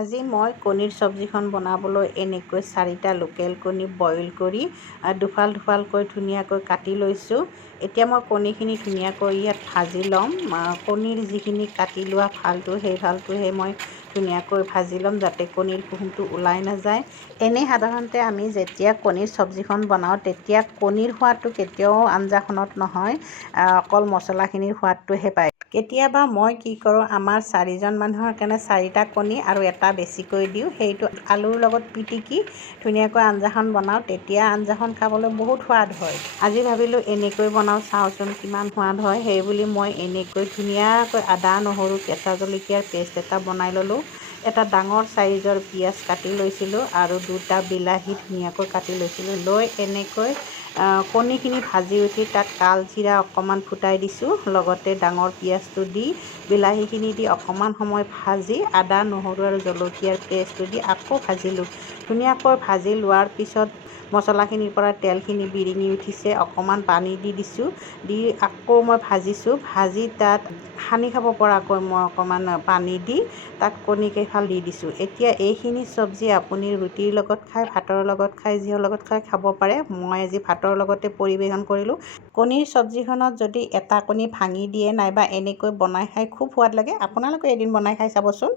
আজি মই কণীৰ চব্জিখন বনাবলৈ এনেকৈ 4টা লোকেল কণী বইল কৰি দুফাল দুফালকৈ ধুনীয়াকৈ কাটি লৈছোঁ। এতিয়া মই কণীখিনি ধুনীয়াকৈ ইয়াত ভাজি ল'ম। কণীৰ যিখিনি কাটি লোৱা ফালটো সেই ফালটোহে মই ধুনীয়াকৈ ভাজি ল'ম যাতে কণীৰ কুহুমটো ওলাই নাযায়। এনেই সাধাৰণতে আমি যেতিয়া কণীৰ চব্জিখন বনাওঁ তেতিয়া কণীৰ সোৱাদটো কেতিয়াও আঞ্জাখনত নহয়, অকল মছলাখিনিৰ সোৱাদটোহে পায়। কেতিয়াবা মই কি কৰোঁ, আমাৰ 4জন মানুহৰ কাৰণে 4টা কণী আৰু এটা বেছিকৈ দিওঁ, সেইটো আলুৰ লগত পিটিকি ধুনীয়াকৈ আঞ্জাখন বনাওঁ। তেতিয়া আঞ্জাখন খাবলৈ বহুত সোৱাদ হয়। আজি ভাবিলোঁ এনেকৈ বনাওঁ, চাওঁচোন কিমান সোৱাদ হয়। সেইবুলি মই এনেকৈ ধুনীয়াকৈ আদা নহৰু কেঁচা জলকীয়াৰ পেষ্ট এটা বনাই ল'লোঁ। এটা ডাঙৰ চাইজৰ পিঁয়াজ কাটি লৈছিলোঁ আৰু 2টা বিলাহী ধুনীয়াকৈ কাটি লৈছিলোঁ। লৈ এনেকৈ কণীখিনি ভাজি উঠি তাত কালজিৰা অকণমান ফুটাই দিছোঁ। লগতে ডাঙৰ পিঁয়াজটো দি বিলাহীখিনি দি অকণমান সময় ভাজি আদা নহৰু আৰু জলকীয়াৰ পেষ্টটো দি আকৌ ভাজিলোঁ। ধুনীয়াকৈ ভাজি লোৱাৰ পিছত মছলাখিনিৰ পৰা তেলখিনি বিৰিঙি উঠিছে, অকণমান পানী দি দিছোঁ। দি আকৌ মই ভাজিছোঁ। ভাজি তাত সানি খাব পৰাকৈ মই অকণমান পানী দি তাত কণীকেইফাল দি দিছোঁ। এতিয়া এইখিনি চব্জি আপুনি ৰুটিৰ লগত খাই, ভাতৰ লগত খাই, যিহৰ লগত খাই খাব পাৰে। মই আজি ভাতৰ লগতে পৰিৱেশন কৰিলোঁ। কণীৰ চব্জিখনত যদি এটা কণী ভাঙি দিয়ে নাইবা এনেকৈ বনাই খাই খুব সোৱাদ লাগে। আপোনালোকে এদিন বনাই খাই চাবচোন।